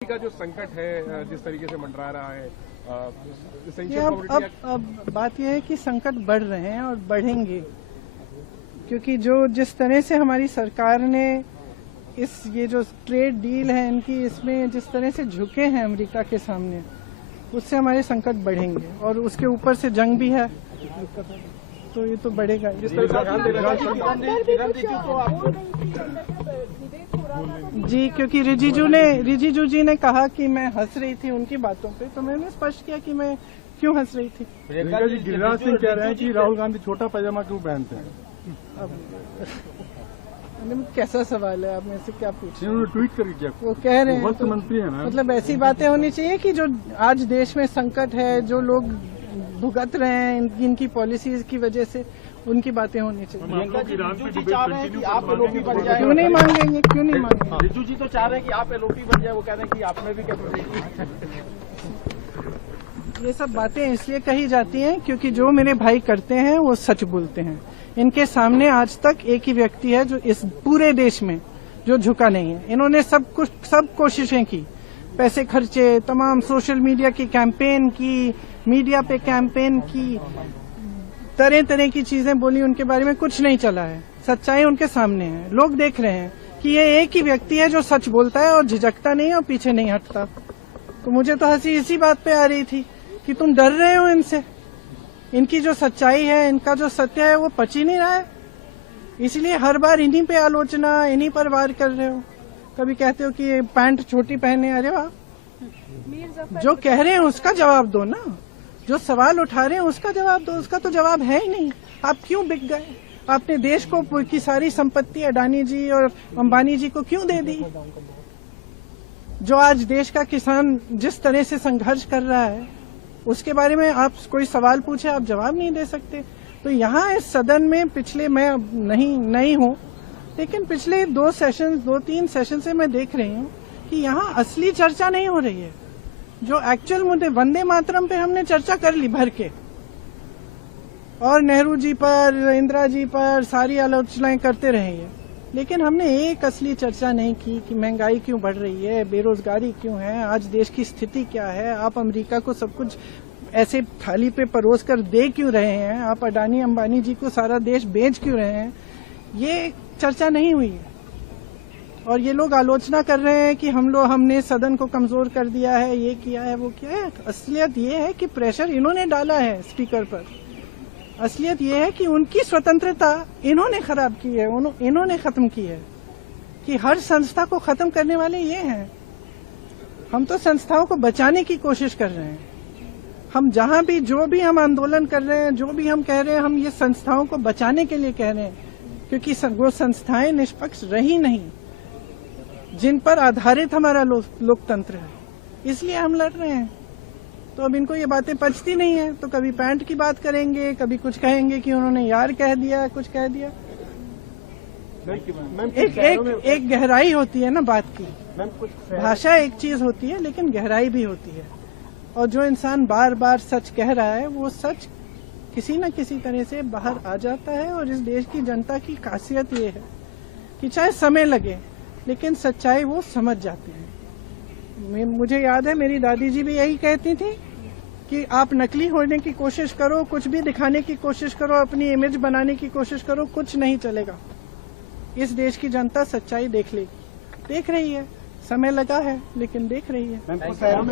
का जो संकट है जिस तरीके से मंडरा रहा है, अब बात यह है कि संकट बढ़ रहे हैं और बढ़ेंगे, क्योंकि जिस तरह से हमारी सरकार ने ये जो ट्रेड डील है इनकी, इसमें जिस तरह से झुके हैं अमेरिका के सामने, उससे हमारे संकट बढ़ेंगे। और उसके ऊपर से जंग भी है, तो ये तो बढ़ेगा। जिस जी, क्योंकि रिजिजू जी ने कहा कि मैं हंस रही थी उनकी बातों पे, तो मैंने स्पष्ट किया कि मैं क्यों हंस रही थी। प्रियंका जी, गिरिराज सिंह कह रहे हैं कि राहुल गांधी छोटा पैजामा क्यों पहनते हैं? अब कैसा सवाल है, आप मेरे से क्या पूछे? उन्होंने ट्वीट करके क्या? वो कह रहे हैं वक्त मंत्री है ना, मतलब ऐसी बातें होनी चाहिए कि जो आज देश में संकट है, जो लोग भुगत रहे हैं इनकी पॉलिसीज की वजह से, उनकी बातें होनी चाहिए। क्यों नहीं मांगेंगे, क्यों नहीं मांगेंगे? रिजू जी तो चाह रहे हैं कि आप एलओपी बन जाए, वो कह रहे हैं कि आप में भी कैपेबिलिटी। ये सब बातें इसलिए कही जाती हैं क्योंकि जो मेरे भाई करते हैं वो सच बोलते हैं। इनके सामने आज तक एक ही व्यक्ति है जो इस पूरे देश में जो झुका नहीं है। इन्होंने सब कोशिशें की, पैसे खर्चे, तमाम सोशल मीडिया की कैंपेन की, मीडिया पे कैंपेन की, तरह तरह की चीजें बोली, उनके बारे में कुछ नहीं चला है। सच्चाई उनके सामने है, लोग देख रहे हैं कि ये एक ही व्यक्ति है जो सच बोलता है और झिझकता नहीं और पीछे नहीं हटता। तो मुझे तो हंसी इसी बात पे आ रही थी कि तुम डर रहे हो इनसे, इनकी जो सच्चाई है, इनका जो सत्य है वो पच ही नहीं रहा है, इसलिए हर बार इन्हीं पे आलोचना, इन्हीं पर वार कर रहे हो। कभी कहते हो कि पैंट छोटी पहने, अरे वाह, जो कह रहे हैं उसका जवाब दो ना, जो सवाल उठा रहे हैं उसका जवाब दो। उसका तो जवाब है ही नहीं। आप क्यों बिक गए? आपने देश को की सारी संपत्ति अडानी जी और अंबानी जी को क्यों दे दी? जो आज देश का किसान जिस तरह से संघर्ष कर रहा है, उसके बारे में आप कोई सवाल पूछे, आप जवाब नहीं दे सकते। तो यहाँ इस सदन में पिछले, मैं नहीं हूँ, लेकिन पिछले 2-3 सेशन से मैं देख रही हूँ कि यहाँ असली चर्चा नहीं हो रही है। जो एक्चुअल मुद्दे, वंदे मातरम पे हमने चर्चा कर ली भर के, और नेहरू जी पर, इंदिरा जी पर सारी आलोचनाएं करते रहे हैं, लेकिन हमने एक असली चर्चा नहीं की कि महंगाई क्यों बढ़ रही है, बेरोजगारी क्यों है, आज देश की स्थिति क्या है, आप अमेरिका को सब कुछ ऐसे थाली पे परोस कर दे क्यों रहे हैं, आप अडानी अंबानी जी को सारा देश बेच क्यों रहे हैं, ये चर्चा नहीं हुई है। और ये लोग आलोचना कर रहे हैं कि हमने सदन को कमजोर कर दिया है, ये किया है, वो किया है। असलियत ये है कि प्रेशर इन्होंने डाला है स्पीकर पर। असलियत ये है कि उनकी स्वतंत्रता इन्होंने खराब की है, इन्होंने खत्म की है, कि हर संस्था को खत्म करने वाले ये हैं। हम तो संस्थाओं को बचाने की कोशिश कर रहे हैं। हम जहां भी, जो भी हम आंदोलन कर रहे हैं, जो भी हम कह रहे हैं, हम ये संस्थाओं को बचाने के लिए कह रहे हैं, क्योंकि वो संस्थाएं निष्पक्ष रही नहीं जिन पर आधारित हमारा लोकतंत्र है, इसलिए हम लड़ रहे हैं। तो अब इनको ये बातें पचती नहीं है, तो कभी पैंट की बात करेंगे, कभी कुछ कहेंगे कि उन्होंने यार कह दिया, कुछ कह दिया। एक गहराई होती है ना बात की। भाषा एक चीज होती है, लेकिन गहराई भी होती है। और जो इंसान बार बार सच कह रहा है, वो सच किसी न किसी तरह से बाहर आ जाता है। और इस देश की जनता की खासियत ये है कि चाहे समय लगे, लेकिन सच्चाई वो समझ जाते हैं। मुझे याद है मेरी दादी जी भी यही कहती थी कि आप नकली होने की कोशिश करो, कुछ भी दिखाने की कोशिश करो, अपनी इमेज बनाने की कोशिश करो, कुछ नहीं चलेगा। इस देश की जनता सच्चाई देख लेगी, देख रही है। समय लगा है, लेकिन देख रही है।